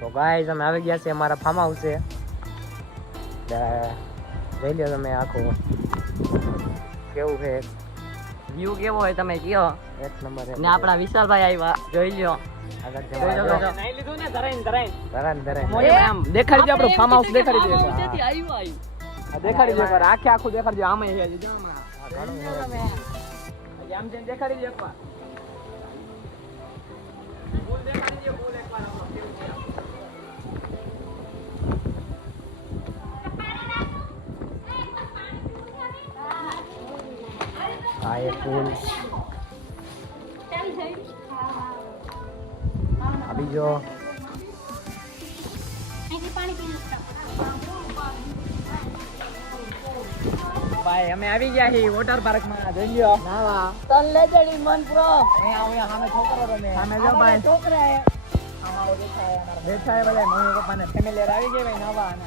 તો ગાઈસ અમે આવી ગયા છે અમારા ફાર્મ હાઉસે જોઈ લ્યો તમે આખું. કેવું છે? વ્યૂ કેવો હોય તમે કયો? એક નંબર ને આપણા વિશાલભાઈ આવ્યા જોઈ લ્યો. લો, લો. દેખાડી આ એક ફૂલ. આ બીજો. ભાઈ અમે આવી ગયા છીએ વોટર પાર્કમાં જોઈ લ્યો. નાવા. તન લે જડી મન પ્રો. અહીંયા અહીંયા સામે છોકરો રમે સામે જો ભાઈ. છોકરા અમારો દેખાય બેઠા છે બધા મમ્મી પપ્પા ને ફેમિલી આવી ગયા ભાઈ નવા અને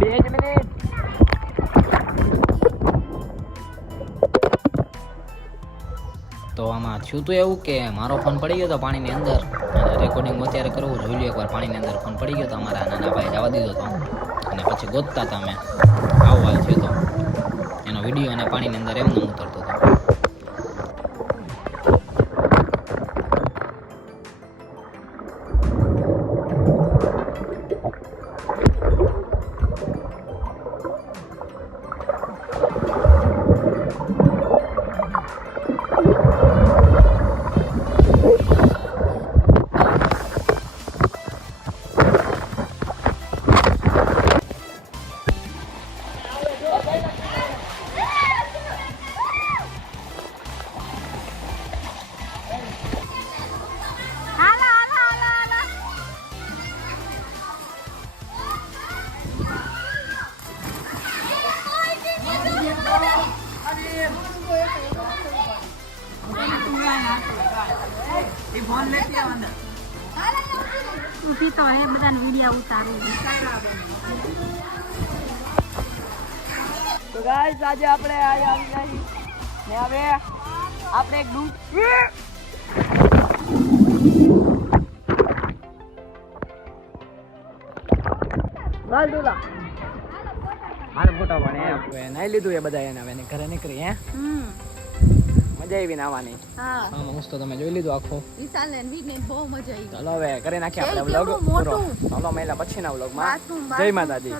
બે મિનિટ. તો આમાં થયું હતું એવું કે મારો ફોન પડી ગયો હતો પાણીની અંદર અને રેકોર્ડિંગ અત્યારે કરવું જોઈ લ્યો એકવાર પાણીની અંદર ફોન પડી ગયો હતો અમારા નાના ભાઈ જવા દીધો હતો અને પછી ગોતતા હતા અમે. આવું હાલ થયું તો. એનો વીડિયો અને પાણીની અંદર એમને ઉતરતો હતો. ઊભી તો હે બધાને વીડિયો ઉતારું તો ગાઈસ આજે આપણે આવી ગયા ને હવે આપણે એક ડૂબ લાલ દુલા હાલ ફોટા પાડે આપણે નાઈ લીધું એ બધા એને. હવે ઘરે નીકળી હે? મજા આવી નાવાની. હા. મસ્ત તમે જોઈ લીધું આખો. વિશાલ ને વિઘ્નેશ બહુ મજા આવી. ચાલો હવે કરી નાખીએ આપણે એ વ્લોગ પૂરો. મોટું. ચાલો મહિલા પછીના વ્લોગમાં બાથરૂમ જય માતાજી.